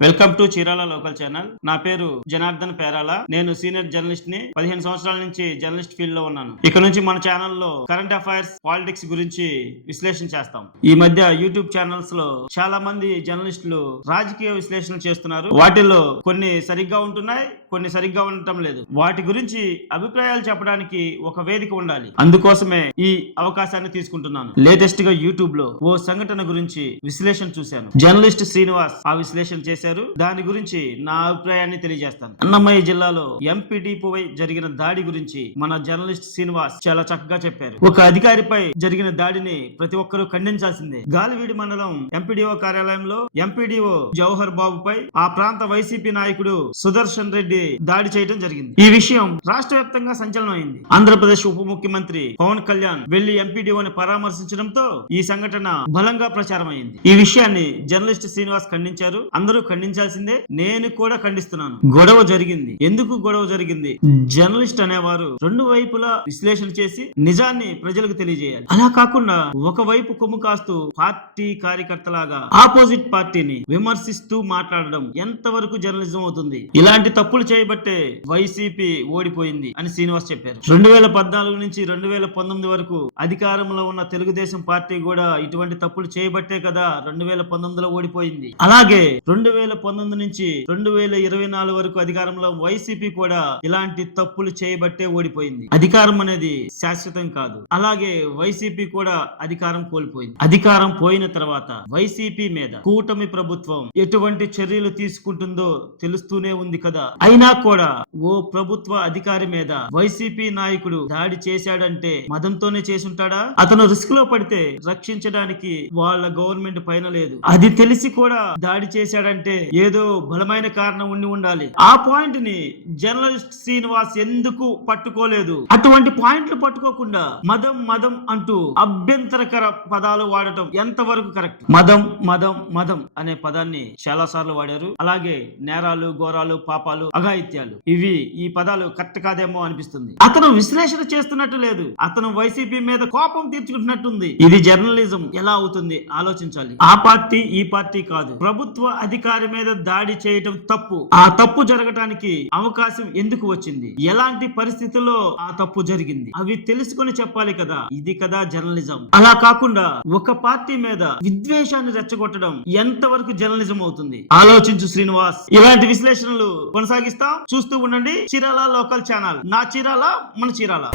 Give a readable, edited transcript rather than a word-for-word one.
Welcome to Chirala local channel. నా పేరు జనార్దన్ పేరాల. నేను సీనియర్ జర్నలిస్ట్ ని. 15 సంవత్సరాల నుంచి జర్నలిస్ట్ ఫీల్డ్ లో ఉన్నాను. ఇక నుంచి మన ఛానల్లో కరెంట్ అఫైర్స్, పాలిటిక్స్ గురించి విశ్లేషణ చేస్తాం. ఈ మధ్య యూట్యూబ్ ఛానల్స్ లో చాలా మంది జర్నలిస్టులు రాజకీయ విశ్లేషణ చేస్తున్నారు. వాటిల్లో కొన్ని సరిగ్గా ఉంటున్నాయి, కొన్ని సరిగ్గా ఉండటం లేదు. వాటి గురించి అభిప్రాయాలు చెప్పడానికి ఒక వేదిక ఉండాలి. అందుకోసమే ఈ అవకాశాన్ని తీసుకుంటున్నాను. లేటెస్ట్ గా యూట్యూబ్ లో ఓ సంఘటన గురించి విశ్లేషణ చూశాను. జర్నలిస్ట్ శ్రీనివాస్ ఆ విశ్లేషణ చేశారు. దాని గురించి నా అభిప్రాయాన్ని తెలియజేస్తాను. అన్నమయ్య జిల్లాలో ఎంపీడీఓపై జరిగిన దాడి గురించి మన జర్నలిస్ట్ శ్రీనివాస్ చాలా చక్కగా చెప్పారు. ఒక అధికారిపై జరిగిన దాడిని ప్రతి ఒక్కరూ ఖండించాల్సిందే. గాలివీడి మండలం ఎంపీడీఓ కార్యాలయంలో ఎంపీడీఓ జవహర్ బాబుపై ఆ ప్రాంత వైసీపీ నాయకుడు సుదర్శన్ రెడ్డి దాడి చేయడం జరిగింది. ఈ విషయం రాష్ట్ర వ్యాప్తంగా సంచలనం అయింది. ఆంధ్రప్రదేశ్ ఉప ముఖ్యమంత్రి పవన్ కళ్యాణ్ వెళ్లి ఎంపీడీఓని పరామర్శించడంతో ఈ సంఘటన బలంగా ప్రచారం అయింది. ఈ విషయాన్ని జర్నలిస్ట్ శ్రీనివాస్ ఖండించారు. అందరూ ఖండించాల్సిందే. నేను కూడా ఖండిస్తున్నాను. గొడవ జరిగింది. ఎందుకు గొడవ జరిగింది? జర్నలిస్ట్ అనేవారు రెండు వైపులా విశ్లేషణ చేసి నిజాన్ని ప్రజలకు తెలియజేయాలి. అలా కాకుండా ఒకవైపు కొమ్ము కాస్తూ పార్టీ కార్యకర్తలాగా ఆపోజిట్ పార్టీని విమర్శిస్తూ మాట్లాడడం ఎంతవరకు జర్నలిజం అవుతుంది? ఇలాంటి తప్పులు చేయబట్టే వైసీపీ ఓడిపోయింది అని శ్రీనివాస్ చెప్పారు. 2014 నుంచి 2019 వరకు అధికారంలో ఉన్న తెలుగుదేశం పార్టీ కూడా ఇటువంటి తప్పులు చేయబట్టే కదా 2019లో ఓడిపోయింది. అలాగే 2019 నుంచి 2024 వరకు అధికారంలో వైసీపీ కూడా ఇలాంటి తప్పులు చేయబట్టే ఓడిపోయింది. అధికారం అనేది శాశ్వతం కాదు. అలాగే వైసీపీ కూడా అధికారం కోల్పోయింది. అధికారం పోయిన తర్వాత వైసీపీ మీద కూటమి ప్రభుత్వం ఎటువంటి చర్యలు తీసుకుంటుందో తెలుస్తూనే ఉంది కదా. అయినా కూడా ఓ ప్రభుత్వ అధికారి మీద వైసీపీ నాయకుడు దాడి చేశాడంటే మదంతోనే చేసుంటాడా? అతను రిస్క్ లో పడితే రక్షించడానికి వాళ్ళ గవర్నమెంట్ పైన లేదు. అది తెలిసి కూడా దాడి చేశాడంటే ఏదో బలమైన కారణం ఉండాలి. ఆ పాయింట్ ని జర్నలిస్ట్ శ్రీనివాస్ ఎందుకు పట్టుకోలేదు? అటువంటి పాయింట్లు పట్టుకోకుండా మదం మదం అంటూ అభ్యంతరకర పదాలు వాడటం ఎంతవరకు కరెక్ట్? మదం మదం మదం అనే పదాన్ని చాలా సార్లు వాడారు. అలాగే నేరాలు, ఘోరాలు, పాపాలు, అఘాయిత్యాలు, ఇవి ఈ పదాలు కరెక్ట్ కాదేమో అనిపిస్తుంది. అతను విశ్లేషణ చేస్తున్నట్టు లేదు. అతను వైసీపీ మీద కోపం తీర్చుకుంటున్నట్టుంది. ఇది జర్నలిజం ఎలా అవుతుంది? ఆలోచించాలి. ఆ పార్టీ ఈ పార్టీ కాదు. ప్రభుత్వ అధికారి మీద దాడి చేయటం తప్పు. ఆ తప్పు జరగటానికి అవకాశం ఎందుకు వచ్చింది? ఎలాంటి పరిస్థితుల్లో ఆ తప్పు జరిగింది? అవి తెలుసుకొని చెప్పాలి కదా. ఇది కదా జర్నలిజం. అలా కాకుండా ఒక పార్టీ మీద విద్వేషాన్ని రెచ్చగొట్టడం ఎంతవరకు జర్నలిజం అవుతుంది? ఆలోచించు శ్రీనివాస్. ఇలాంటి విశ్లేషణలు కొనసాగిస్తాం. చూస్తూ ఉండండి చీరాల లోకల్ ఛానల్. నా చీరాల, మన చీరాల.